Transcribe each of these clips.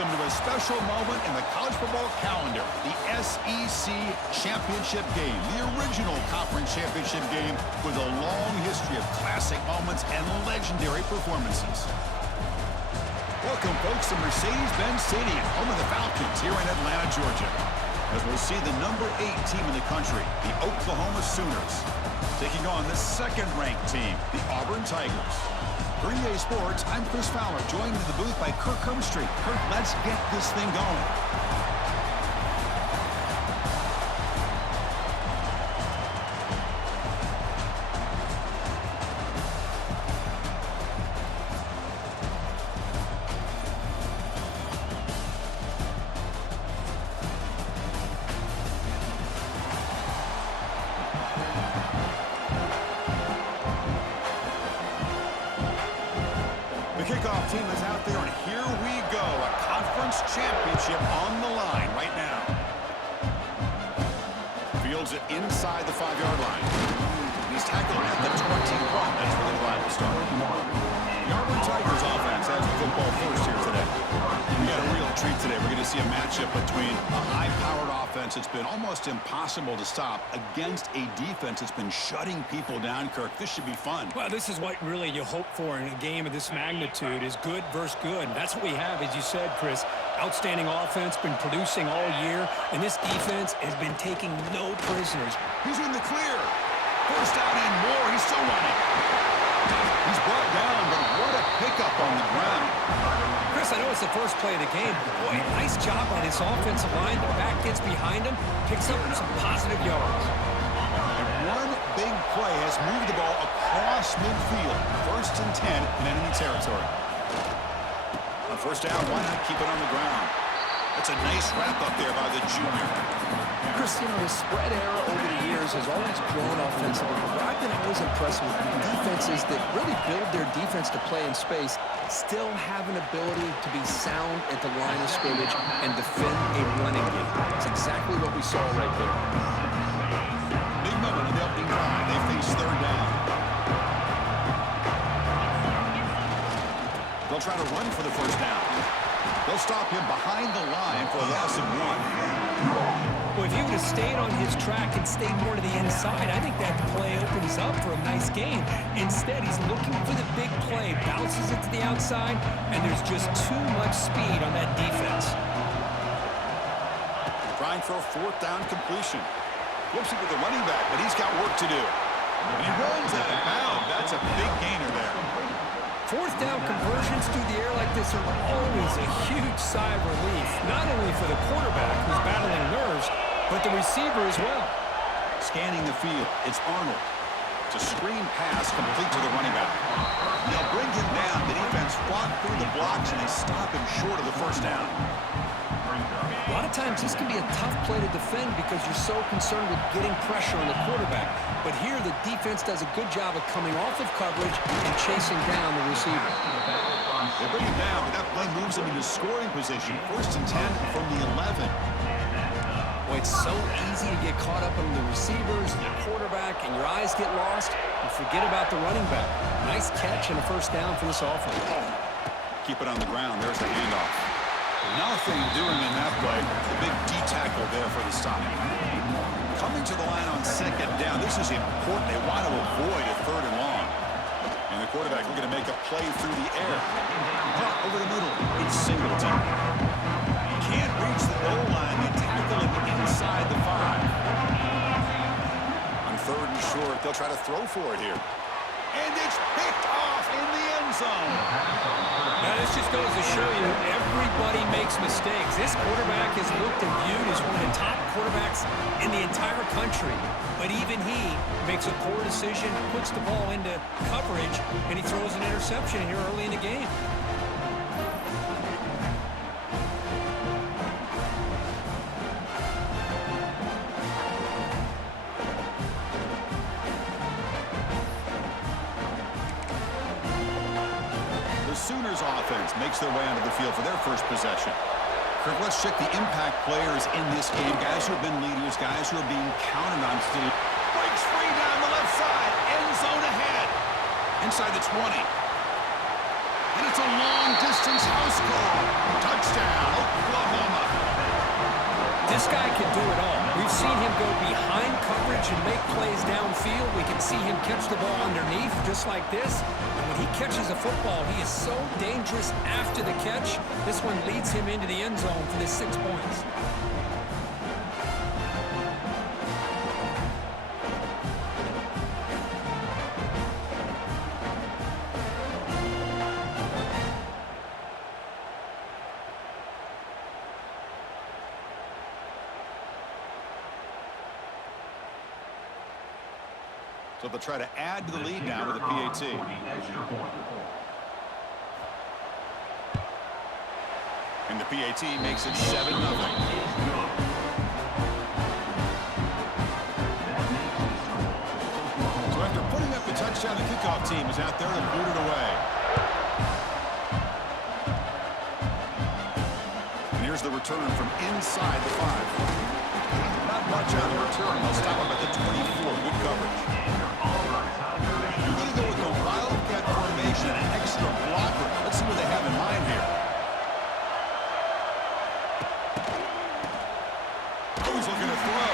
Welcome to a special moment in the college football calendar, the SEC Championship game, the original conference championship game with a long history of classic moments and legendary performances. Welcome, folks, to Mercedes-Benz Stadium, home of the Falcons here in Atlanta, Georgia, as we'll see the number 8 team in the country, the Oklahoma Sooners, taking on the second-ranked team, the Auburn Tigers. For EA Sports, I'm Chris Fowler, joined in the booth by Kirk Herbstreit. Kirk, let's get this thing going. The kickoff team is out there, and here we go. A conference championship on the line right now. Fields it inside the 5-yard line. He's tackled at the 21. That's where the drive will start. The Auburn Tigers offense has the football first here today. We got a real treat today. We're going to see a matchup between a high-powered offense that's been almost impossible to stop against a defense that's been shutting people down, Kirk. This should be fun. Well, this is what really you hope for in a game of this magnitude, is good versus good. And that's what we have, as you said, Chris. Outstanding offense, been producing all year, and this defense has been taking no prisoners. He's in the clear. First down and more. He's still running. He's brought down, but what a pickup on the ground. Chris, I know it's the first play of the game, but boy, nice job on his offensive line. The back gets behind him, picks up some positive yards. And one big play has moved the ball across midfield. First and 10 in enemy territory. On first down, why not keep it on the ground? That's a nice wrap up there by the junior. Chris, you know, the spread era over the years has always grown offensively, but I've been always impressed with defenses that really build their defense to play in space, still have an ability to be sound at the line of scrimmage and defend a running game. That's exactly what we saw right there. Big moment on the opening drive. They face third down. They'll try to run for the first down. They'll stop him behind the line for a loss of 1. Well, if he would have stayed on his track and stayed more to the inside, I think that play opens up for a nice game. Instead, he's looking for the big play, bounces it to the outside, and there's just too much speed on that defense. Trying for a fourth down completion. Flips it with the running back, but he's got work to do. And he rolls out of bounds. That's a big gainer there. Fourth down conversions through the air like this are always a huge sigh of relief, not only for the quarterback who's battling nerves, but the receiver as well. Scanning the field, it's Arnold. It's a screen pass complete to the running back. They'll bring him down. The defense fought through the blocks, and they stop him short of the first down. A lot of times this can be a tough play to defend because you're so concerned with getting pressure on the quarterback. But here the defense does a good job of coming off of coverage and chasing down the receiver. They bring him down, but that play moves him into scoring position. First and 10 from the 11. Boy, it's so easy to get caught up on the receivers and the quarterback, and your eyes get lost. You forget about the running back. Nice catch and a first down for this offense. Keep it on the ground. There's the handoff. Nothing doing in that play. The big D tackle there for the stop. Coming to the line on second down. This is important. They want to avoid a third and long. And the quarterback looking to make a play through the air. Over the middle. It's Singleton. Can't reach the goal line. They tackle him inside the 5. On third and short, they'll try to throw for it here. And it's picked off in the end zone. Now, this just goes to show you everybody makes mistakes. This quarterback is looked and viewed as one of the top quarterbacks in the entire country. But even he makes a poor decision, puts the ball into coverage, and he throws an interception here early in the game. The Sooners offense makes their way onto the field for their first possession. Kirk, let's check the impact players in this game. Guys who have been leaders, guys who are being counted on to breaks free down the left side. End zone ahead. Inside the 20. And it's a long-distance house call. Touchdown, Oklahoma. This guy can do it all. We've seen him go behind coverage and make plays downfield. We can see him catch the ball underneath just like this. And when he catches a football, he is so dangerous after the catch. This one leads him into the end zone for the 6 points. So they'll try to add to the lead now with a PAT. And the PAT makes it 7-0. So after putting up the touchdown, the kickoff team is out there and booted away. And here's the return from inside the 5. Not much on the return. They'll stop him at the 24. Good coverage. You're going to go with the wildcat formation and an extra blocker. Let's see what they have in mind here. Oh, he's looking to throw.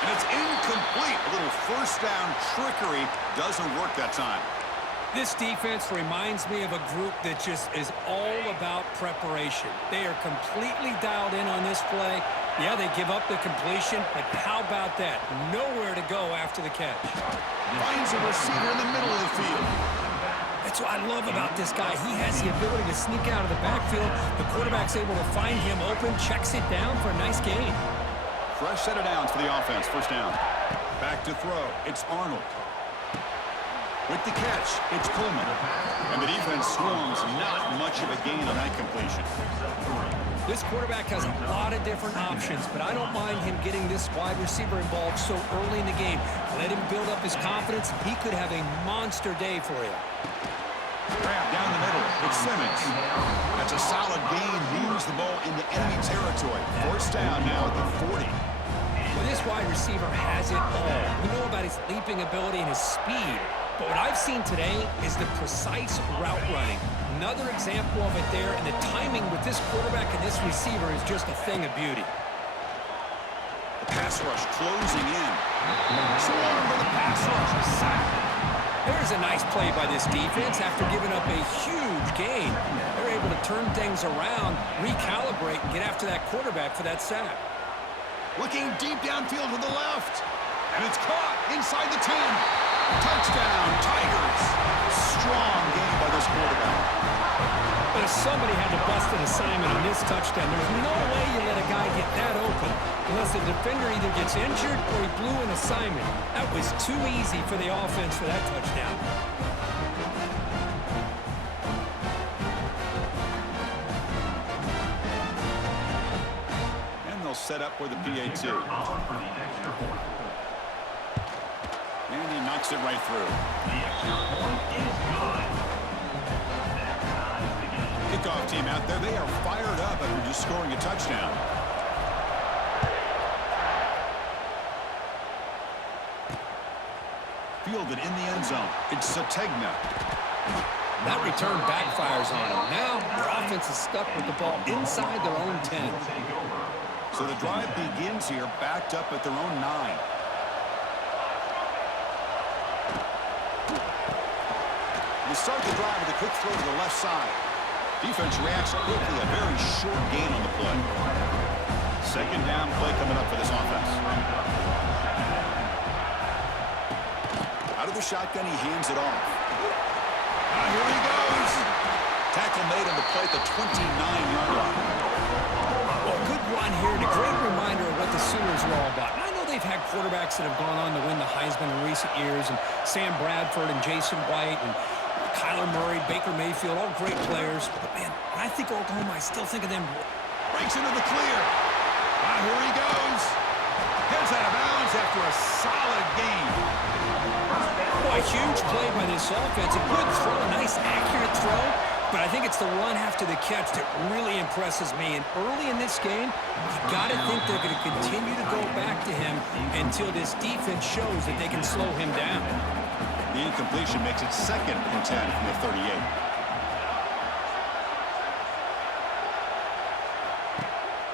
And it's incomplete. A little first down trickery doesn't work that time. This defense reminds me of a group that just is all about preparation. They are completely dialed in on this play. Yeah, they give up the completion, but how about that? Nowhere to go after the catch. Finds a receiver in the middle of the field. That's what I love about this guy. He has the ability to sneak out of the backfield. The quarterback's able to find him open, checks it down for a nice gain. Fresh set of downs for the offense. First down. Back to throw. It's Arnold. With the catch, it's Coleman. And the defense swarms. Not much of a gain on that completion. This quarterback has a lot of different options, but I don't mind him getting this wide receiver involved so early in the game. Let him build up his confidence. He could have a monster day for you. Grab down the middle. It's Simmons. That's a solid gain. Moves the ball into enemy territory. First down now at the 40. Well, this wide receiver has it all. We know about his leaping ability and his speed, but what I've seen today is the precise route running. Another example of it there, and the timing with this quarterback and this receiver is just a thing of beauty. The pass rush closing in. Swarm with the pass rush. Sack. There's a nice play by this defense after giving up a huge gain. They're able to turn things around, recalibrate, and get after that quarterback for that sack. Looking deep downfield to the left. And it's caught inside the 10. Touchdown, Tigers. Strong game by this quarterback. But if somebody had to bust an assignment on this touchdown, there's no way you let a guy get that open unless the defender either gets injured or he blew an assignment. That was too easy for the offense for that touchdown. And they'll set up for the PAT. And he knocks it right through. Kickoff team out there. They are fired up after just scoring a touchdown. Fielded in the end zone. It's Sategna. That return backfires on them. Now their offense is stuck with the ball inside their own 10. So the drive begins here, backed up at their own 9. They start the drive with a quick throw to the left side. Defense reacts quickly, a very short gain on the play. Second down play coming up for this offense. Out of the shotgun, he hands it off. Here he goes. Tackle made on the play at the 29-yard line. Well, good run here and a great reminder of what the Sooners are all about. I know they've had quarterbacks that have gone on to win the Heisman in recent years, and Sam Bradford and Jason White and Kyler Murray, Baker Mayfield, all great players. But, man, when I think Oklahoma, I still think of them. Breaks into the clear. Here he goes. Heads out of bounds after a solid gain. A huge play by this offense. A good throw, a nice accurate throw. But I think it's the run after the catch that really impresses me. And early in this game, you got to think they're going to continue to go back to him until this defense shows that they can slow him down. The incompletion makes it 2nd and 10 from the 38.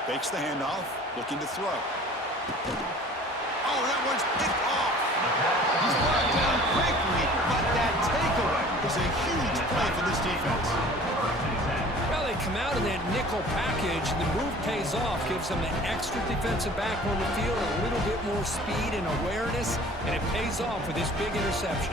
Fakes the handoff, looking to throw. Oh, that one's picked off. He's brought down quickly, but that takeaway is a huge play for this defense. Well, they come out of that nickel package, and the move pays off, gives them an extra defensive back on the field, a little bit more speed and awareness, and it pays off with this big interception.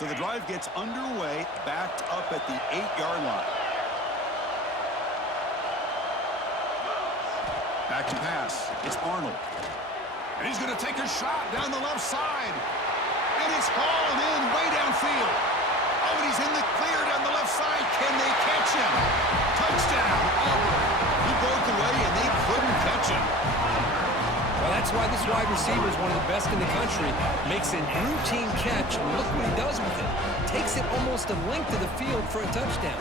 So the drive gets underway, backed up at the 8-yard line. Back to pass. It's Arnold. And he's going to take a shot down the left side. And it's hauled in way downfield. Oh, and he's in the clear down the left side. Can they catch him? Touchdown, Auburn. He broke away, and they couldn't catch him. Well, that's why this wide receiver is one of the best in the country. Makes a routine catch, and look what he does with it. Takes it almost a length of the field for a touchdown.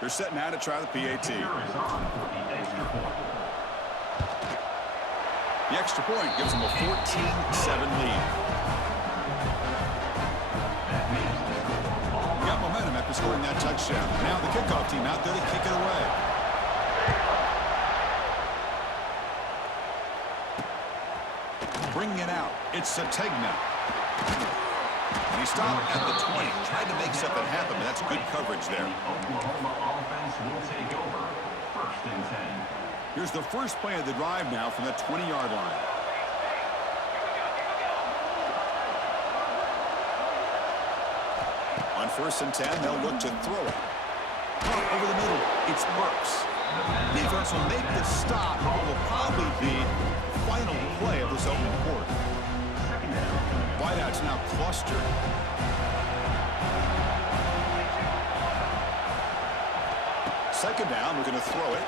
They're setting out to try the PAT. The extra point gives them a 14-7 lead. Got momentum after scoring that touchdown. Now the kickoff team out there to kick it away. Bringing it out. It's Sategna. And he stopped at the 20. Tried to make something happen, but that's good coverage there. Oklahoma offense will take over. 1st and 10. Here's the first play of the drive now from the 20-yard line. On 1st and 10, they'll look to throw it. Over the middle, it's Burks. Defense will make the stop, but will probably be the final play of this opening quarter. Wideouts now clustered. Second down, we're going to throw it.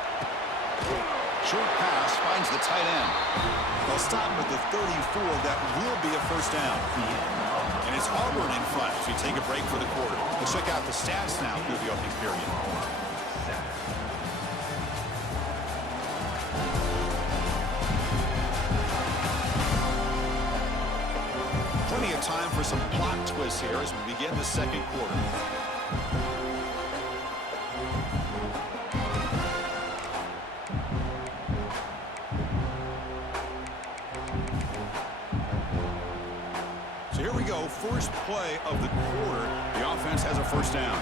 Short pass finds the tight end. They'll stop him at the 34. That will be a first down. And it's Auburn in front as we take a break for the quarter. We'll check out the stats now through the opening period. Plenty of time for some plot twists here as we begin the second quarter. So here we go, first play of the quarter. The offense has a first down.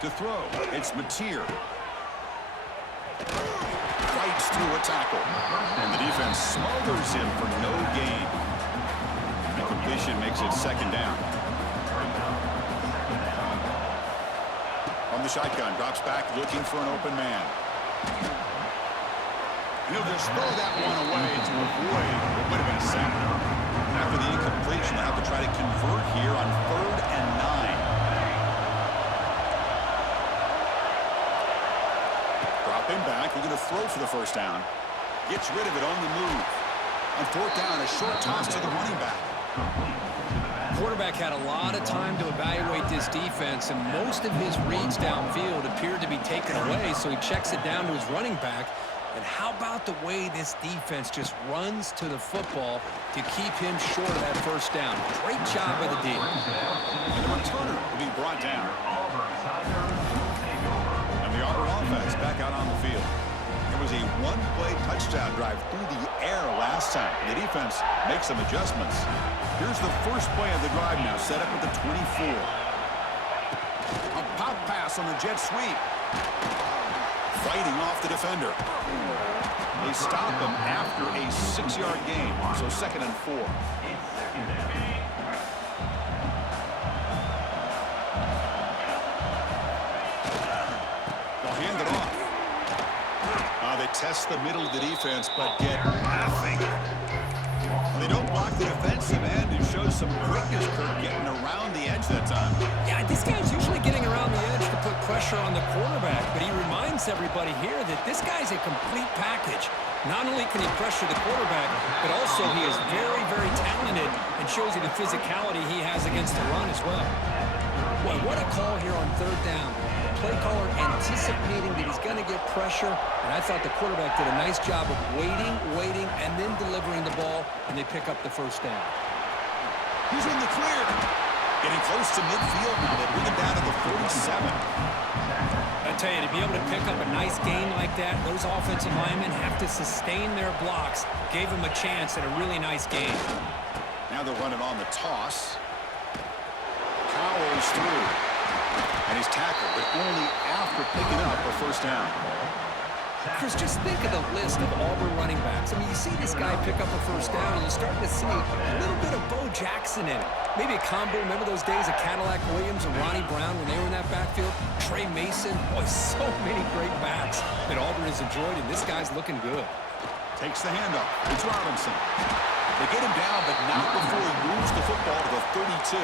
To throw, it's Mateer. Fights through a tackle. And the defense smothers him for no gain. The completion makes it second down. On the shotgun, drops back looking for an open man. And he'll just throw that one away to avoid what would have been a sack. After the incompletion, they'll have to try to convert here on 3rd and 9. Dropping back, we're going to throw for the first down. Gets rid of it on the move. On 4th down, a short toss to the running back. Quarterback had a lot of time to evaluate this defense, and most of his reads downfield appeared to be taken away, so he checks it down to his running back. And how about the way this defense just runs to the football to keep him short of that first down? Great job by the D. And the returner will be brought down. And the Auburn offense back out on the field. It was a one-play touchdown drive through the air last time. The defense makes some adjustments. Here's the first play of the drive now, set up at the 24. A pop pass on the jet sweep. Fighting off the defender. They stop him after a 6-yard gain, so 2nd and 4. They'll hand it off. They test the middle of the defense, but get nothing. They don't block the defensive end and show some quickness for getting around the edge that time. Yeah, this guy's usually getting around the edge to put pressure on the quarterback, but he reminds everybody here that this guy's a complete package. Not only can he pressure the quarterback, but also he is very, very talented and shows you the physicality he has against the run as well. Boy, what a call here on third down. The play caller anticipating that he's going to get pressure, and I thought the quarterback did a nice job of waiting, and then delivering the ball, and they pick up the first down. He's in the clear. Getting close to midfield now. They bring him down to the 47. I tell you, to be able to pick up a nice gain like that, those offensive linemen have to sustain their blocks. Gave him a chance at a really nice gain. Now they're running on the toss. Powers through. And he's tackled, but only after picking up a first down. Chris, just think of the list of Auburn running backs. I mean, you see this guy pick up a first down, and you're starting to see a little bit of Bo Jackson in it. Maybe a combo. Remember those days of Cadillac Williams and Ronnie Brown when they were in that backfield? Trey Mason. Boy, so many great backs that Auburn has enjoyed, and this guy's looking good. Takes the handoff. It's Robinson. They get him down, but not before he moves the football to the 32.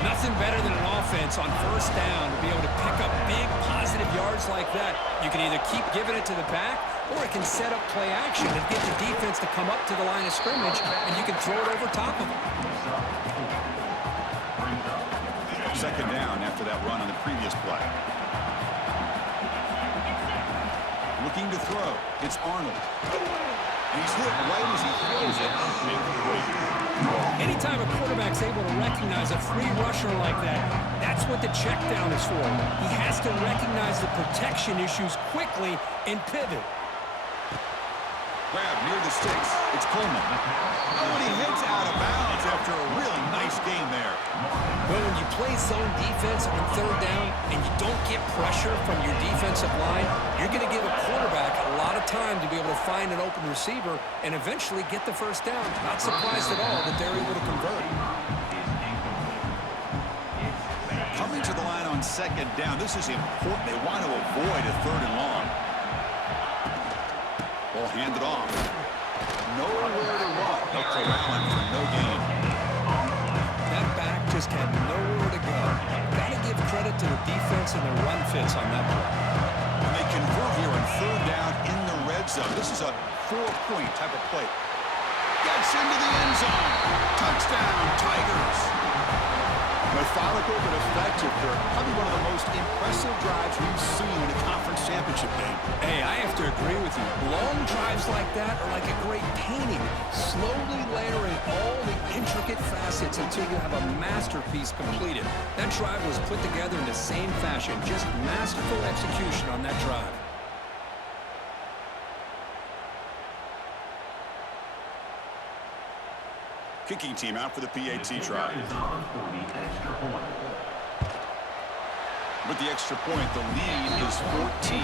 Nothing better than an offense on first down to be able to pick up big positive yards like that. You can either keep giving it to the back, or it can set up play action and get the defense to come up to the line of scrimmage, and you can throw it over top of them. Second down after that run on the previous play. Looking to throw. It's Arnold. And he's hit right as he throws it. Anytime a quarterback's able to recognize a free rusher like that, that's what the check down is for. He has to recognize the protection issues quickly and pivot. Grab near the sticks. It's Coleman. Oh, and he hits out of bounds after a really nice gain there. Well, when you play zone defense on third down and you don't get pressure from your defensive line, you're going to give a quarterback a lot of time to be able to find an open receiver and eventually get the first down. Not surprised at all that they're able to convert. Coming to the line on second down. This is important. They want to avoid a third and long. Ball handed off. Nowhere to run. They'll corral him for no gain. That back just had nowhere to go. Got to give credit to the defense and the run fits on that play. And they convert here on third down in the red zone. This is a 4-point type of play. Gets into the end zone. Touchdown, Tigers. Methodical but effective. They're probably one of the most impressive drives we've seen in a conference championship game. Hey, I have to agree with you. Long drives like that are like a great painting, slowly layering all the intricate facets until you have a masterpiece completed. That drive was put together in the same fashion, just masterful execution on that drive. Kicking team out for the PAT try. With the extra point, the lead is 14.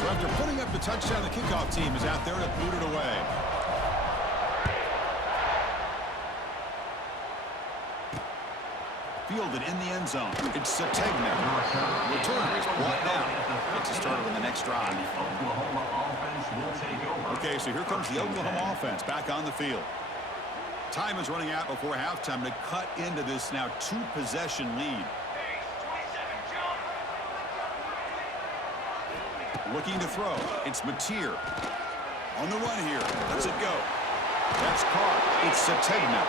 So after putting up the touchdown, the kickoff team is out there to boot it away. Fielded in the end zone. It's Sategna. Returner is brought down. Gets us started on the next drive. Okay, so here comes the Oklahoma offense back on the field. Time is running out before halftime to cut into this now two-possession lead. Looking to throw. It's Mateer. On the run here. Let's it go. That's caught. It's Sategna.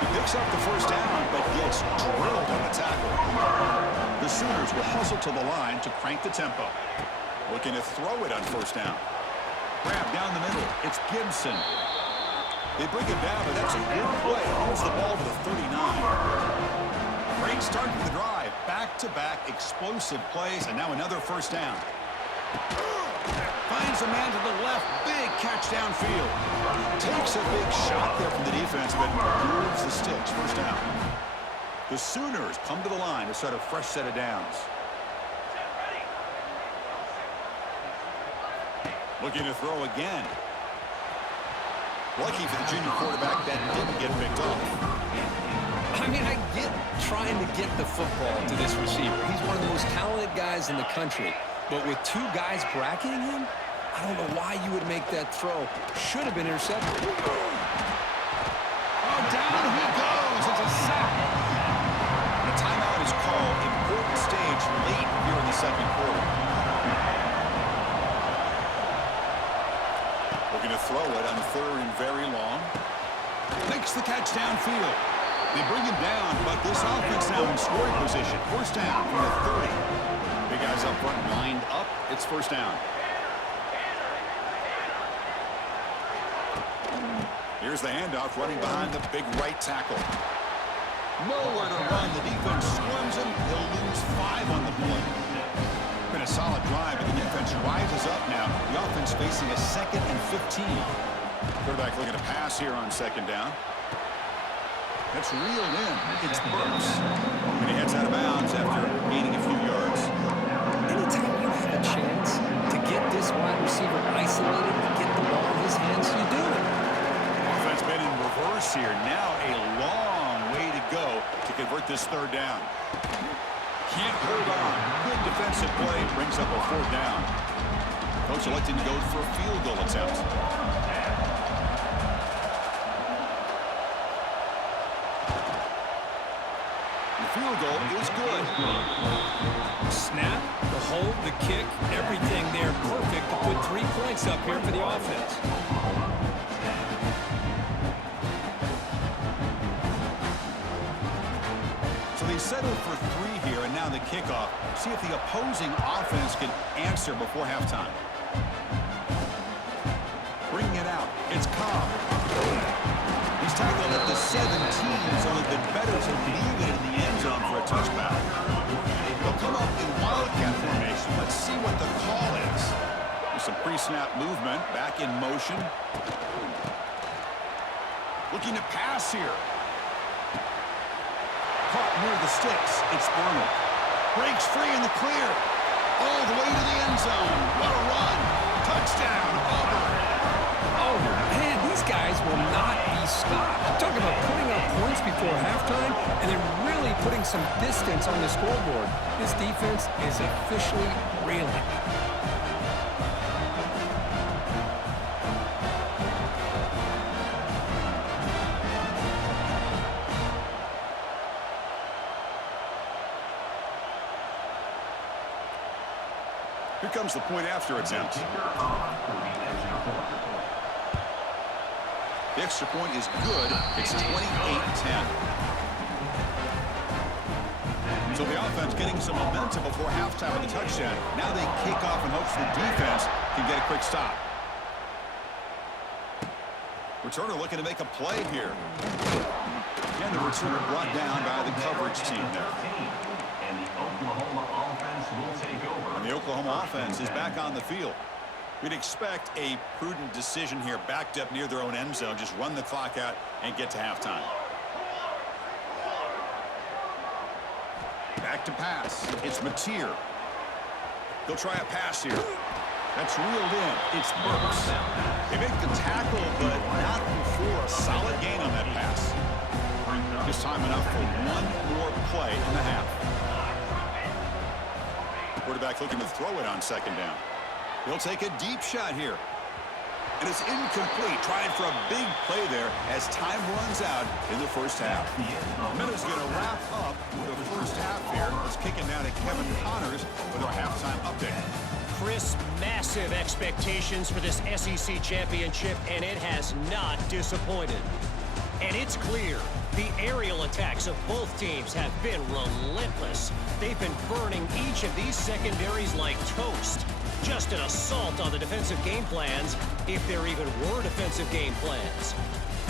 He picks up the first down, but gets drilled on the tackle. The Sooners will hustle to the line to crank the tempo. Looking to throw it on first down. Grab down the middle. It's Gibson. They bring it down, but that's a good play. Moves the ball to the 39. Great start to the drive. Back-to-back explosive plays, and now another first down. Finds a man to the left. Big catch downfield. Takes a big shot there from the defense, but moves the sticks. First down. The Sooners come to the line to start a fresh set of downs. Looking to throw again. Lucky for the junior quarterback that didn't get picked off. I mean, I get trying to get the football to this receiver. He's one of the most talented guys in the country. But with two guys bracketing him, I don't know why you would make that throw. Should have been intercepted. Oh, down he goes. It's a sack. And a timeout is called. Important stage late here in the second quarter. We're going to throw it on third and very long. Makes the catch downfield. They bring him down, but this offense now in scoring position. First down from the 30. Big guys up front lined up. It's first down. Here's the handoff running behind the big right tackle. Nowhere to run. The defense swarms him. He'll lose 5 on the play. Been a solid drive, but the defense rises up now. The offense facing a 2nd and 15. Quarterback looking to pass here on second down. That's reeled in. It's Burks. And he heads out of bounds after gaining a few yards. Anytime you have a chance to get this wide receiver isolated and get the ball in his hands, you do it. Offense been in reverse here. Now a long way to go to convert this third down. Can't hold on. Good defensive play brings up a fourth down. Coach electing to go for a field goal attempt. Field goal is good. Snap, the hold, the kick, everything there perfect to put 3 points up here for the offense. So they settle for 3 here, and now the kickoff. See if the opposing offense can answer before halftime. Bringing it out. It's Cobb. He's tackled at the 17, so it's been better to leave it in the end zone for a touchback. They'll come up in wildcat formation. Let's see what the call is. There's some pre-snap movement, back in motion. Looking to pass here. Caught near the sticks. It's Arnold. Breaks free in the clear. All the way to the end zone. What a run. Touchdown, Auburn. Oh, man, these guys will not be stopped. Talk about putting up points before halftime and then really putting some distance on the scoreboard. This defense is officially reeling. Here comes the point after attempt. The extra point is good. It's 28-10. So the offense getting some momentum before halftime with the touchdown. Now they kick off in hopes the defense can get a quick stop. Returner looking to make a play here. And the returner brought down by the coverage team there. And the Oklahoma offense will take over. And the Oklahoma offense is back on the field. We'd expect a prudent decision here, backed up near their own end zone. Just run the clock out and get to halftime. Back to pass. It's Mateer. He'll try a pass here. That's reeled in. It's Burks. They make the tackle, but not before a solid gain on that pass. Just time enough for one more play in the half. Quarterback looking to throw it on second down. He'll take a deep shot here. And it's incomplete. Trying for a big play there as time runs out in the first half. The minute's going to wrap up the first half here. Let's kick it now to Kevin Connors with our halftime update. Chris, massive expectations for this SEC championship, and it has not disappointed. And it's clear the aerial attacks of both teams have been relentless. They've been burning each of these secondaries like toast. Just an assault on the defensive game plans, if there even were defensive game plans.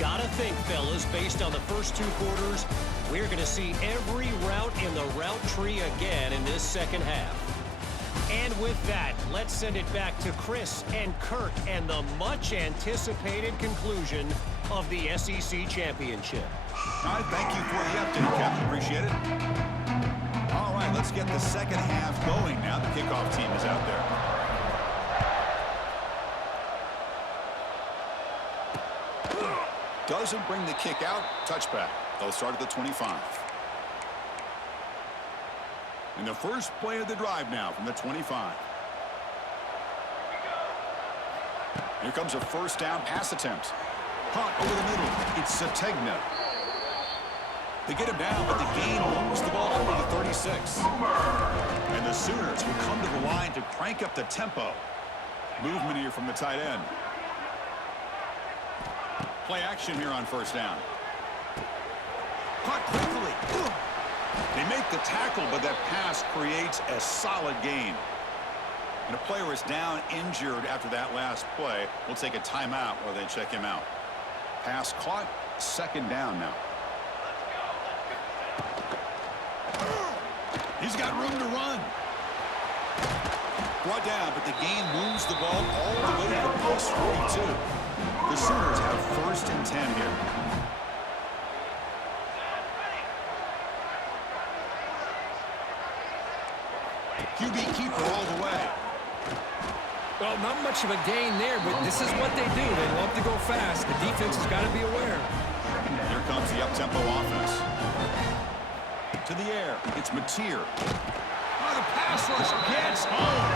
Gotta think, fellas, based on the first 2 quarters, we're going to see every route in the route tree again in this second half. And with that, let's send it back to Chris and Kurt and the much-anticipated conclusion of the SEC championship. All right, thank you for the update, Captain. Appreciate it. All right, let's get the second half going now. The kickoff team is out there. Doesn't bring the kick out. Touchback. They'll start at the 25. And the first play of the drive now from the 25. Here comes a first down pass attempt. Caught over the middle. It's Sategna. They get him down, but the gain moves the ball over the 36. And the Sooners will come to the line to crank up the tempo. Movement here from the tight end. Play action here on first down. Caught quickly. They make the tackle, but that pass creates a solid gain. And a player is down injured after that last play. We'll take a timeout while they check him out. Pass caught, second down now. He's got room to run. Brought down, but the gain moves the ball all the way to the post 42. The Sooners have first and 10 here. QB keeper all the way. Well, not much of a gain there, but this is what they do. They love to go fast. The defense has got to be aware. Here comes the up-tempo offense. To the air. It's Mateer. Oh, the pass rush gets home.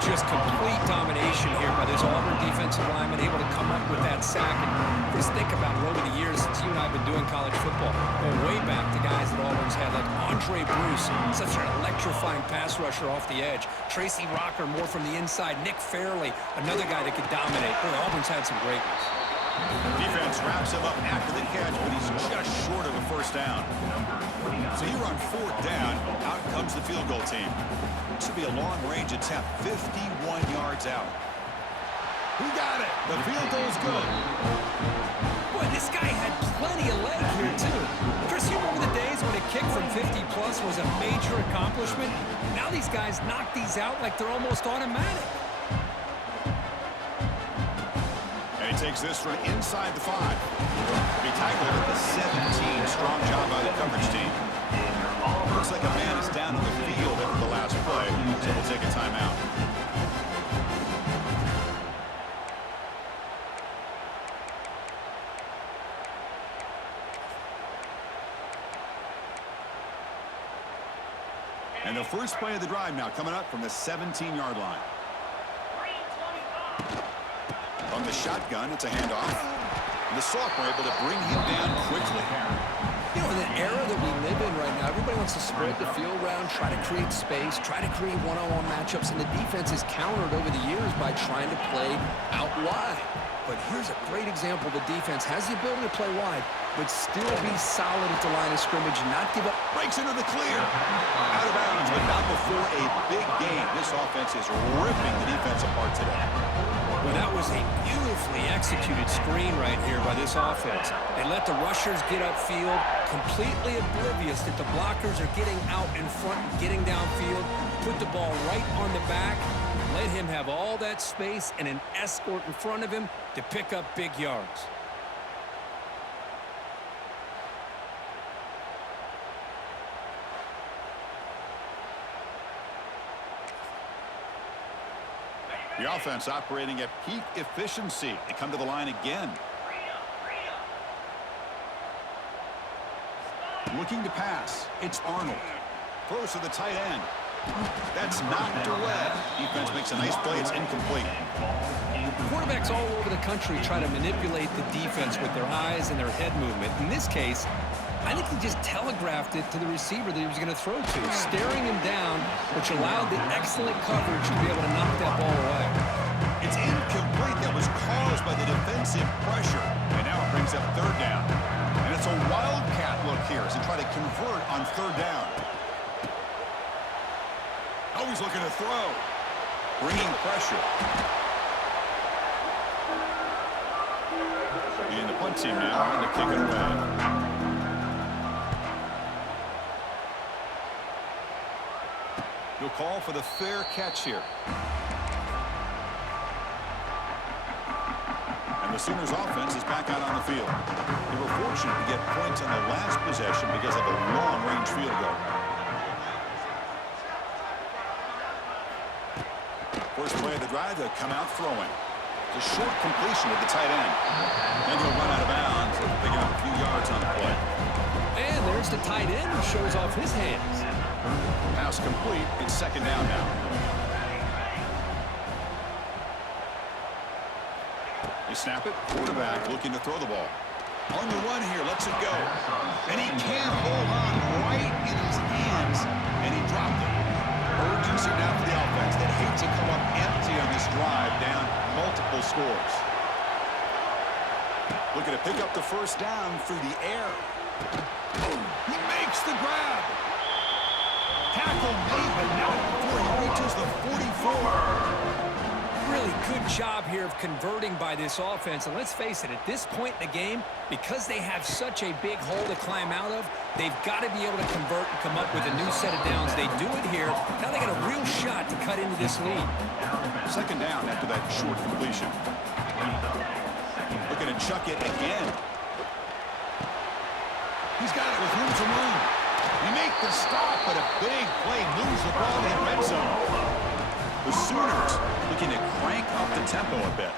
Just complete domination here by this Auburn defensive lineman, able to come up with that sack. And just think about it over the years since you and I have been doing college football, going way back to guys that Auburn's had, like Andre Bruce, such an electrifying pass rusher off the edge. Tracy Rocker, more from the inside. Nick Fairley, another guy that could dominate. Boy, Auburn's had some great ones. Defense wraps him up after the catch, but he's just short of a first down. So here on fourth down, out comes the field goal team. This should be a long-range attempt, 51 yards out. Who got it? The field goal's good. Boy, this guy had plenty of leg here, too. Chris, you remember the days when a kick from 50-plus was a major accomplishment? Now these guys knock these out like they're almost automatic. And he takes this from inside the 5. He tackled at the 17. Strong job by the coverage team. Looks like a man is down on the field after the last play, so we'll take a timeout. And the first play of the drive now coming up from the 17-yard line. From the shotgun, it's a handoff. And the sophomore able to bring him down quickly. You know, in the era that we live in right now, everybody wants to spread the field around, try to create space, try to create one-on-one matchups, and the defense is countered over the years by trying to play out wide. But here's a great example. The defense has the ability to play wide, but still be solid at the line of scrimmage, not give up. Breaks into the clear. Out of bounds, but not before a big gain. This offense is ripping the defense apart today. Well, that was a beautifully executed screen right here by this offense. They let the rushers get upfield, completely oblivious that the blockers are getting out in front, getting downfield, put the ball right on the back, let him have all that space and an escort in front of him to pick up big yards. The offense operating at peak efficiency. They come to the line again. Looking to pass. It's Arnold. Throws to the tight end. That's knocked away. Defense makes a nice play. It's incomplete. Quarterbacks all over the country try to manipulate the defense with their eyes and their head movement. In this case, I think he just telegraphed it to the receiver that he was going to throw to, staring him down, which allowed the excellent coverage to be able to knock that ball away. It's incomplete. That was caused by the defensive pressure. And now it brings up third down. And it's a wildcat look here as they try to convert on third down. Oh, he's looking to throw. Bringing pressure. And the punt team now to kick it away. He'll call for the fair catch here. And the Sooners offense is back out on the field. They were fortunate to get points on the last possession because of a long-range field goal. First play of the drive, they'll come out throwing. It's a short completion with the tight end. Then he'll run out of bounds, picking up a few yards on the play. And there's the tight end who shows off his hands. Pass complete. It's second down now. snap it. Quarterback looking to throw the ball. On the run here, lets it go. And he can't hold on right in his hands. And he dropped it. Urgency now for the offense. That hate to come up empty on this drive, down multiple scores. Looking to pick up the first down through the air. He makes the grab. Tackle made, but not before he reaches the 44. Really good job here of converting by this offense. And let's face it, at this point in the game, because they have such a big hole to climb out of, they've got to be able to convert and come up with a new set of downs. They do it here. Now they got a real shot to cut into this lead. Second down after that short completion. Looking to chuck it again. He's got it with room to run. He make the stop, but a big play moves the ball in red zone. The Sooners looking to crank up the tempo a bit.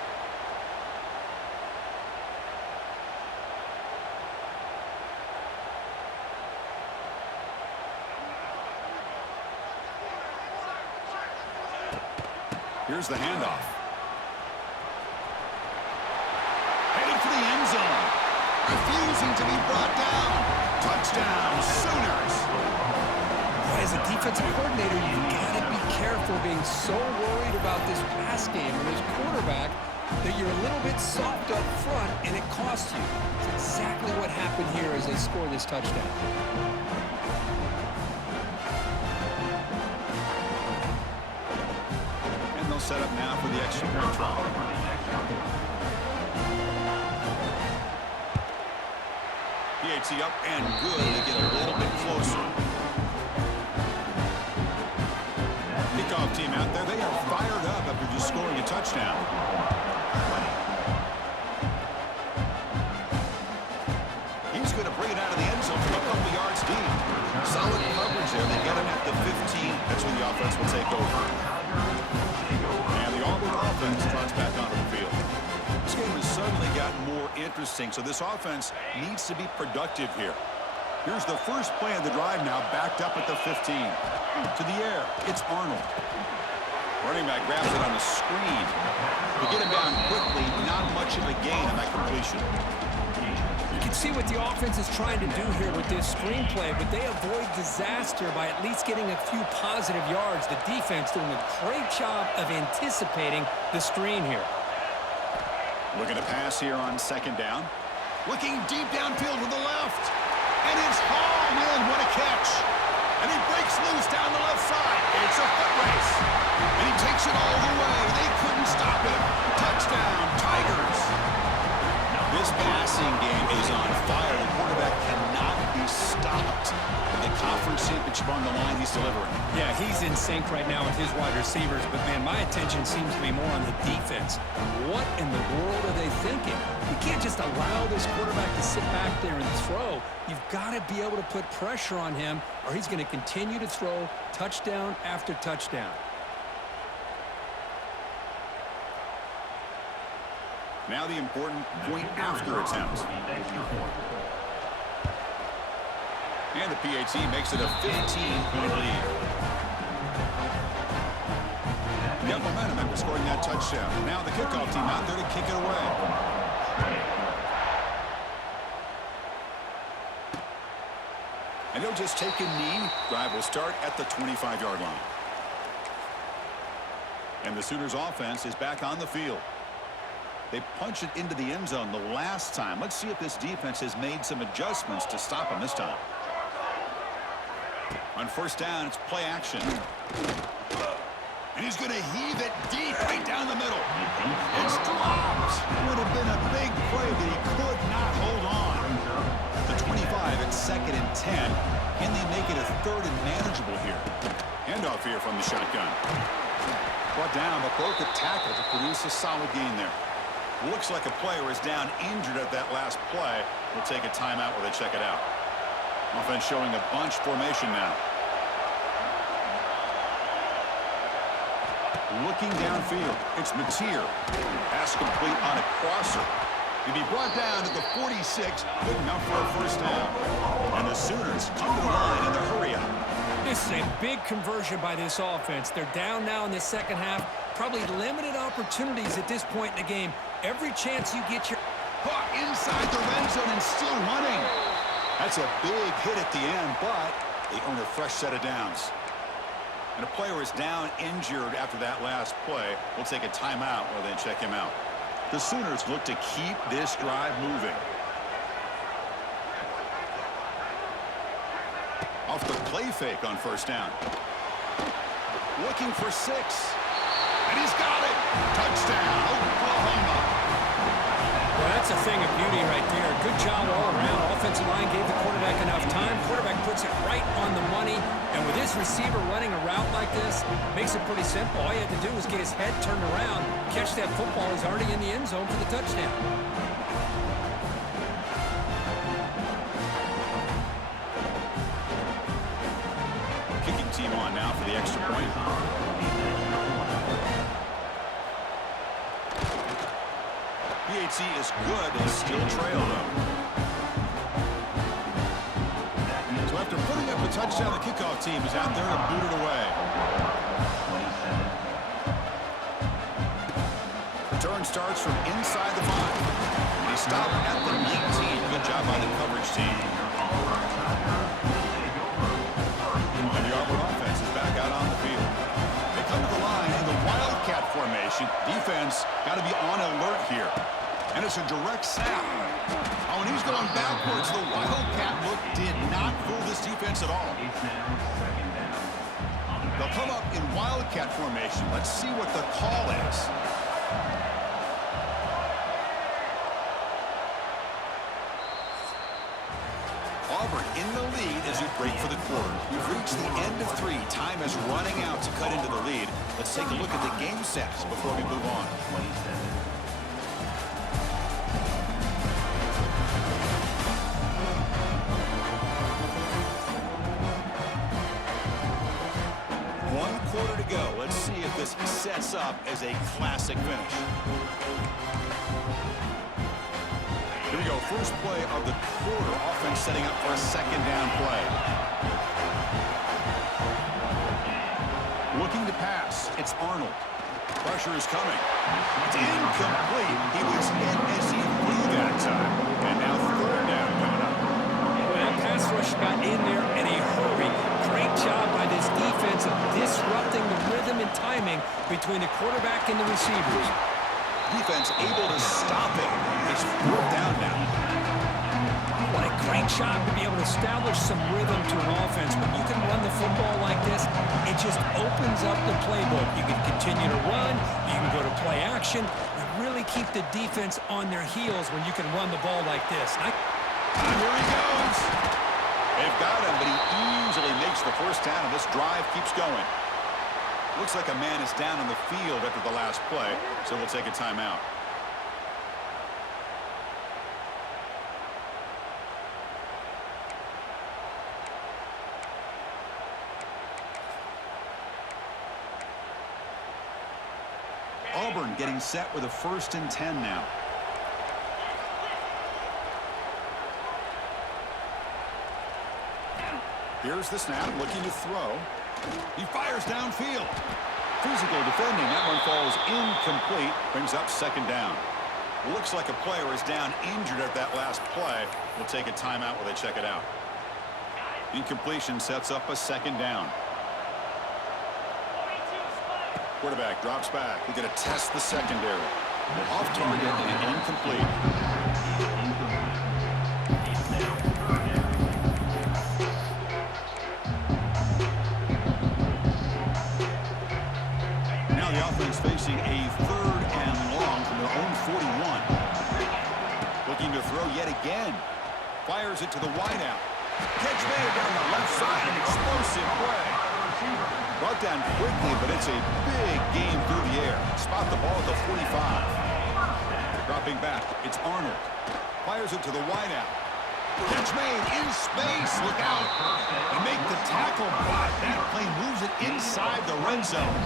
Here's the handoff. Heading for the end zone. Refusing to be brought down. Touchdown, Sooners. As a defensive coordinator, you've got to be careful being so worried about this pass game and this quarterback that you're a little bit soft up front and it costs you. It's exactly what happened here as they score this touchdown. And they'll set up now for the extra point try. PAT up and good to get a little bit closer. Kickoff team out there, they are fired up after just scoring a touchdown. He's going to bring it out of the end zone from a couple yards deep. Solid coverage there. They get him at the 15. That's when the offense will take over. And the Auburn offense trots back onto the field. This game has suddenly gotten more interesting, so this offense needs to be productive here. Here's the first play of the drive now, backed up at the 15. To the air, it's Arnold. Running back grabs it on the screen. To get him down quickly, not much of a gain on that completion. You can see what the offense is trying to do here with this screenplay, but they avoid disaster by at least getting a few positive yards. The defense doing a great job of anticipating the screen here. Looking to pass here on second down. Looking deep downfield to the left. And it's hauled in. What a catch. And he breaks loose down the left side. It's a foot race. And he takes it all the way. They couldn't stop him. Touchdown, Tigers. This passing game is on fire. The quarterback cannot be stopped. With the conference championship on the line, he's delivering. Yeah, he's in sync right now with his wide receivers, but man, my attention seems to be more on the defense. What in the world are they thinking? You can't just allow this quarterback to sit back there and throw. You've got to be able to put pressure on him, or he's going to continue to throw touchdown after touchdown. Now the important point after attempt. And the PAT makes it a 15-point lead. They have momentum after scoring that touchdown. Now the kickoff team out there to kick it away. And he'll just take a knee. Drive will start at the 25-yard line. And the Sooners offense is back on the field. They punched it into the end zone the last time. Let's see if this defense has made some adjustments to stop them this time. On first down, it's play action. And he's going to heave it deep right down the middle. It's dropped. Would have been a big play, but he could not hold on. At the 25, it's 2nd and 10. Can they make it a 3rd and manageable here? Handoff here from the shotgun. Brought down, but broke a tackle to produce a solid gain there. Looks like a player is down injured at that last play. We'll take a timeout while they check it out. Offense showing a bunch formation now. Looking downfield, it's Mateer. Pass complete on a crosser. He'll be brought down to the 46, good enough for a first down. And the Sooners come to the line in the hurry up. This is a big conversion by this offense. They're down now in the second half. Probably limited opportunities at this point in the game. Every chance you get your... Caught inside the red zone and still running. That's a big hit at the end, but they earn a fresh set of downs. And a player is down injured after that last play. We'll take a timeout while they check him out. The Sooners look to keep this drive moving. Off the play fake on first down. Looking for 6. And he's got it. Touchdown, Oklahoma. Well, that's a thing of beauty right there. Good job all around. Offensive line gave the quarterback enough time. Quarterback puts it right on the money. And with his receiver running a route like this, makes it pretty simple. All you had to do was get his head turned around, catch that football. He's already in the end zone for the touchdown. Kicking team on now for the extra point. PAT is good. They still trail, though. So after putting up a touchdown, the kickoff team is out there and booted away. Return starts from inside the 5. And he stopped at the 19. Good job by the coverage team. And the Auburn offense is back out on the field. They come to the line in the Wildcat formation. Defense got to be on alert here. And it's a direct sack. Oh, and he's going backwards. The Wildcat look did not fool this defense at all. They'll come up in Wildcat formation. Let's see what the call is. Auburn in the lead as we break for the quarter. We've reached the end of 3. Time is running out to cut into the lead. Let's take a look at the game stats before we move on. Quarter to go. Let's see if this sets up as a classic finish. Here we go. First play of the quarter. Offense setting up for a second down play. Looking to pass. It's Arnold. Pressure is coming. It's incomplete. He was hit as he flew that time. And now third down coming up. Well, that pass rush got in there in a hurry. Great job by this defense of disrupting the rhythm and timing between the quarterback and the receivers. Defense able to stop it. It's fourth down now. What a great job to be able to establish some rhythm to an offense. When you can run the football like this, it just opens up the playbook. You can continue to run. You can go to play action. You really keep the defense on their heels when you can run the ball like this. Here he goes. They've got him, but he easily makes the first down, and this drive keeps going. Looks like a man is down on the field after the last play, so we'll take a timeout. Auburn getting set with a 1st and 10 now. Here's the snap, looking to throw. He fires downfield. Physical defending. That one falls incomplete. Brings up second down. Looks like a player is down injured at that last play. We'll take a timeout while they check it out. Incompletion sets up a second down. Quarterback drops back. We're going to test the secondary. Off target and incomplete. The offense facing a 3rd and long from their own 41. Looking to throw yet again. Fires it to the wideout. Catch made down the left side. An explosive play. Brought down quickly, but it's a big game through the air. Spot the ball at the 45. Dropping back. It's Arnold. Fires it to the wideout. Catch made in space. Look out. And make the tackle, but that play moves it inside the red zone.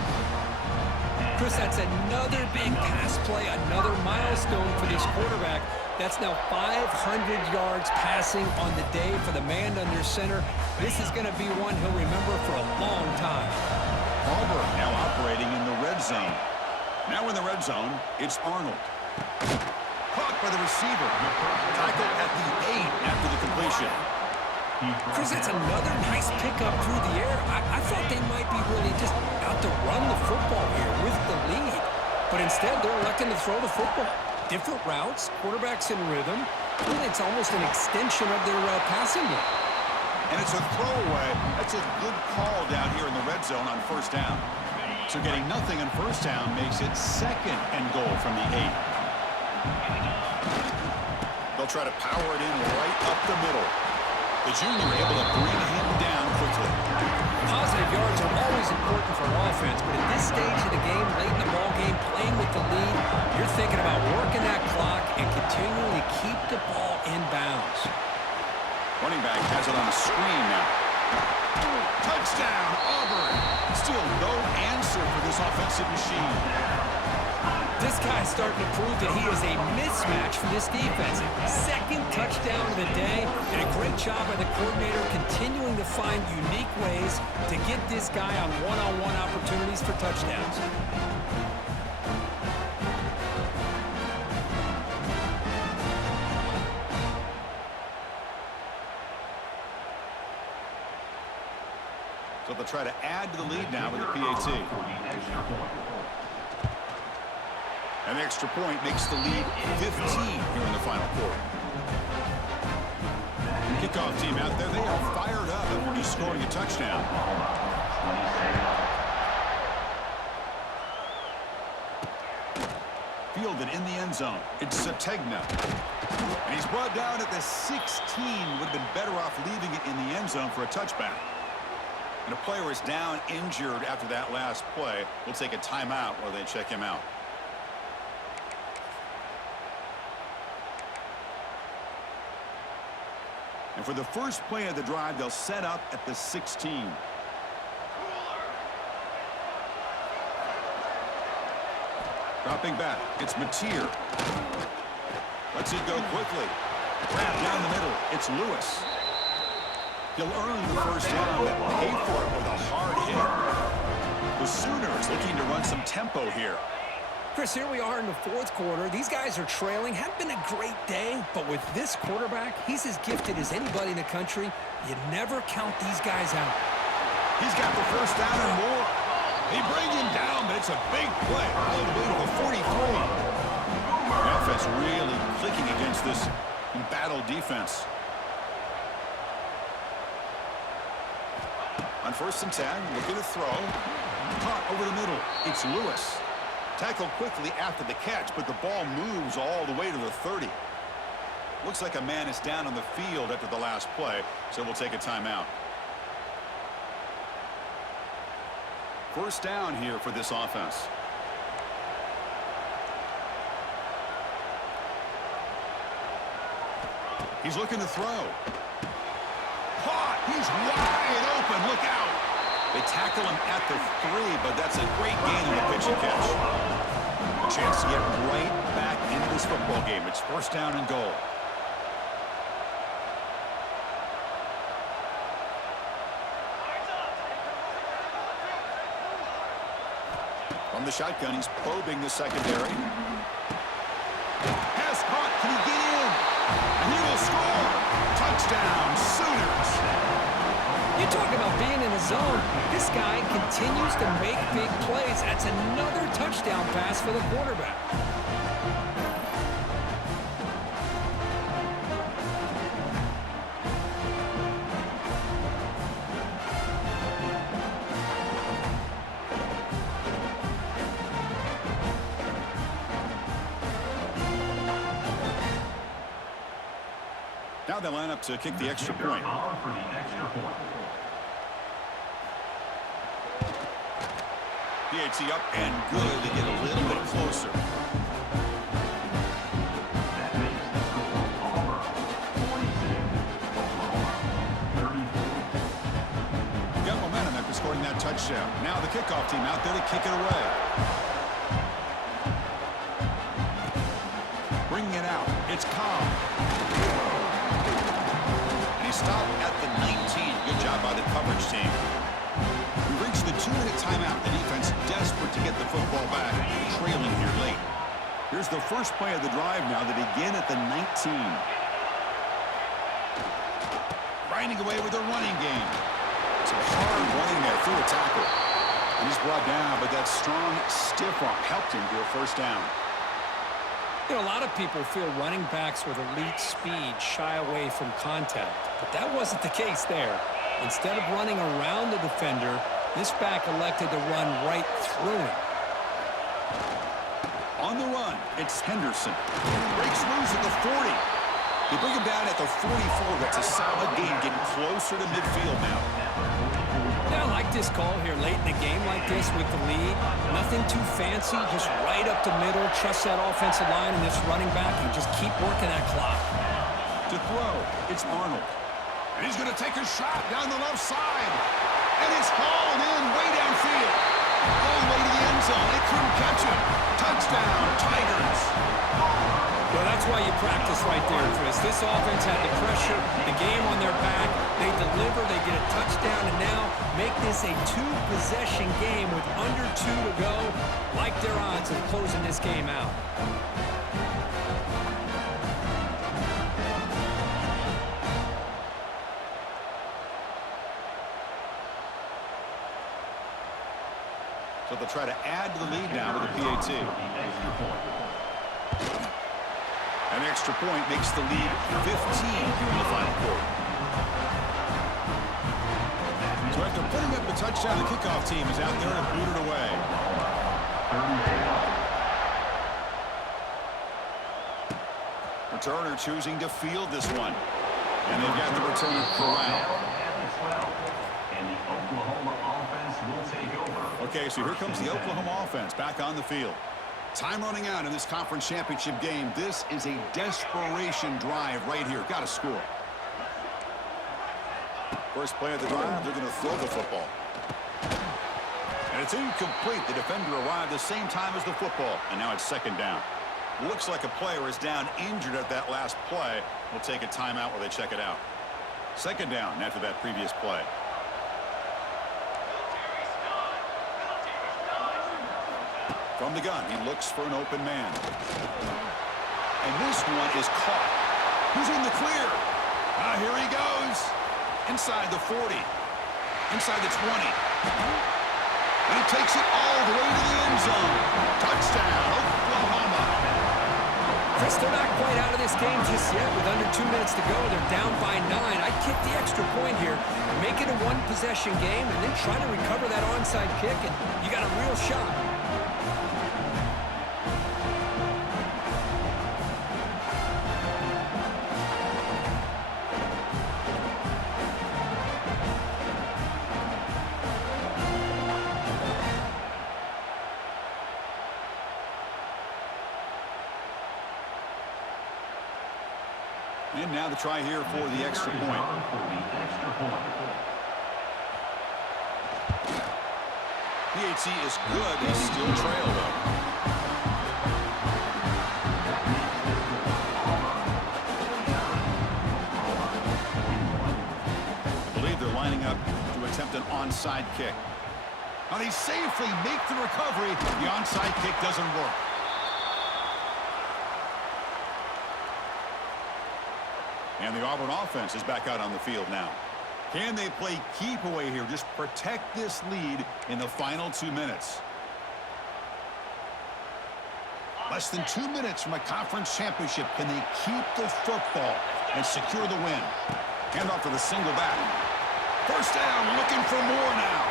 Chris, that's another big pass play, another milestone for this quarterback. That's now 500 yards passing on the day for the man under center. This is going to be one he'll remember for a long time. Auburn now operating in the red zone. Now in the red zone, it's Arnold. Caught by the receiver. Tackle at the 8 after the completion. Chris, that's another nice pickup through the air. I thought they might be really just out to run the football here with the lead. But instead, they're electing to throw the football. Different routes, quarterbacks in rhythm. Really, it's almost an extension of their passing game. And it's a throwaway. That's a good call down here in the red zone on first down. So getting nothing on first down makes it 2nd and goal from the 8. They'll try to power it in right up the middle. The junior able to bring him down quickly. Positive yards are always important for an offense, but at this stage of the game, late in the ball game, playing with the lead, you're thinking about working that clock and continuing to keep the ball in bounds. Running back has it on the screen now. Touchdown, Auburn. Still no answer for this offensive machine. This guy's starting to prove that he is a mismatch for this defense. 2nd touchdown of the day, and a great job by the coordinator continuing to find unique ways to get this guy on one-on-one opportunities for touchdowns. So they'll try to add to the lead now with the PAT. And the extra point makes the lead 15 here in the final quarter. Kickoff team out there, they are fired up after just scoring a touchdown. Fielded in the end zone. It's Sategna. And he's brought down at the 16. Would have been better off leaving it in the end zone for a touchback. And a player is down injured after that last play. We'll take a timeout while they check him out. And for the first play of the drive, they'll set up at the 16. Dropping back, it's Mateer. Lets it go quickly. Wrap down the middle, it's Lewis. He'll earn the first down, but pay for it with a hard hit. The Sooners looking to run some tempo here. Chris, here we are in the 4th quarter. These guys are trailing. Hadn't been a great day, but with this quarterback, he's as gifted as anybody in the country. You never count these guys out. He's got the first down and more. They bring him down, but it's a big play. All the way to the 43. The offense really clicking against this embattled defense. On 1st and 10, looking to throw. Caught over the middle. It's Lewis. Tackled quickly after the catch, but the ball moves all the way to the 30. Looks like a man is down on the field after the last play, so we'll take a timeout. First down here for this offense. He's looking to throw. Caught! He's wide open! Look out! They tackle him at the 3, but that's a great gain on the pitch and catch. A chance to get right back into this football game. It's first down and goal. From the shotgun, he's probing the secondary. Has caught. Can he get in? And he will score. Touchdown, Sooners. You talk about being in a zone. This guy continues to make big plays. That's another touchdown pass for the quarterback. Now they line up to kick the extra point. PAT up and good. They get a little bit closer. Got momentum after scoring that touchdown. Now the kickoff team out there to kick it away. Bringing it out. It's Cobb. And he stopped at the 19. Good job by the coverage team. We reached the 2-minute timeout. The defense desperate to get the football back, trailing here late. Here's Here's the first play of the drive now. They begin at the 19. Grinding away with a running game. Some hard running there through a tackle. And he's brought down, but that strong, stiff arm helped him to a first down. You know, a lot of people feel running backs with elite speed shy away from contact, but that wasn't the case there. Instead of running around the defender, this back elected to run right through him. On the run, it's Henderson. Breaks loose at the 40. They bring him down at the 44. That's a solid gain, getting closer to midfield now. Yeah, I like this call here late in the game like this with the lead. Nothing too fancy, just right up the middle. Trust that offensive line and this running back and just keep working that clock. To throw, it's Arnold. And he's going to take a shot down the left side. And it's hauled in way downfield. All the way to the end zone. They couldn't catch him. Touchdown, Tigers. Well, that's why you practice right there, Chris. This offense had the pressure, the game on their back. They deliver, they get a touchdown, and now make this a two-possession game with under 2 to go. Like their odds of closing this game out. So they'll try to add to the lead now with a PAT. An extra point makes the lead 15 here in the final quarter. So after putting up a touchdown, the kickoff team is out there to boot it away. Returner choosing to field this one. And they've got the returner corralled. And the Oklahoma offense will take over. Okay, so here comes the Oklahoma offense back on the field. Time running out in this conference championship game. This is a desperation drive right here. Got to score. First play of the drive, they're going to throw the football. And it's incomplete. The defender arrived the same time as the football, and now it's second down. Looks like a player is down injured at that last play. We'll take a timeout while they check it out. Second down after that previous play. From the gun, he looks for an open man. And this one is caught. Who's in the clear? Here he goes. Inside the 40. Inside the 20. And he takes it all the way to the end zone. Touchdown, Oklahoma. Chris, they're not quite out of this game just yet. With under 2 minutes to go, they're down by 9. I'd kick the extra point here, make it a one-possession game, and then try to recover that onside kick, and you got a real shot. And now the try here for the extra point. PAT is good. They still trail, though. I believe they're lining up to attempt an onside kick. Now they safely make the recovery. The onside kick doesn't work. And the Auburn offense is back out on the field now. Can they play keep away here? Just protect this lead in the final 2 minutes. Less than 2 minutes from a conference championship. Can they keep the football and secure the win? Handoff for the single back. First down, looking for more now.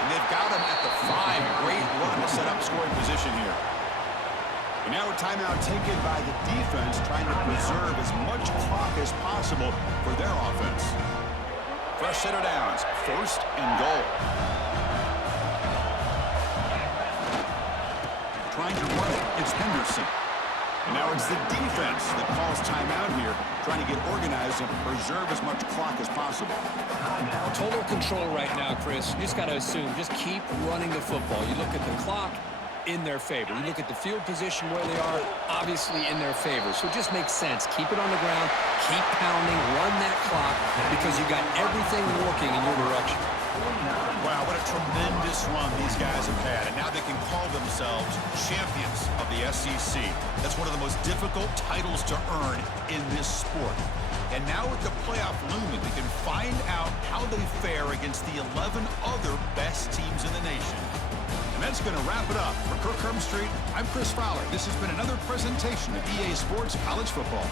And they've got him at the 5. Great run to set up scoring position here. And now a timeout taken by the defense, trying to preserve as much clock as possible for their offense. Fresh set of downs, first and goal. Trying to run it, it's Henderson. And now it's the defense that calls timeout here, trying to get organized and preserve as much clock as possible. Total control right now, Chris. You just got to assume, just keep running the football. You look at the clock, in their favor. You look at the field position where they are, obviously in their favor. So it just makes sense. Keep it on the ground, keep pounding, run that clock, because you got everything working in your direction. Wow, what a tremendous tremendous run these guys have had, and now they can call themselves champions of the SEC. That's one of the most difficult titles to earn in this sport. And now with the playoff looming, we can find out how they fare against the 11 other best teams in the nation. And that's going to wrap it up. For Kirk Street, I'm Chris Fowler. This has been another presentation of EA Sports College Football.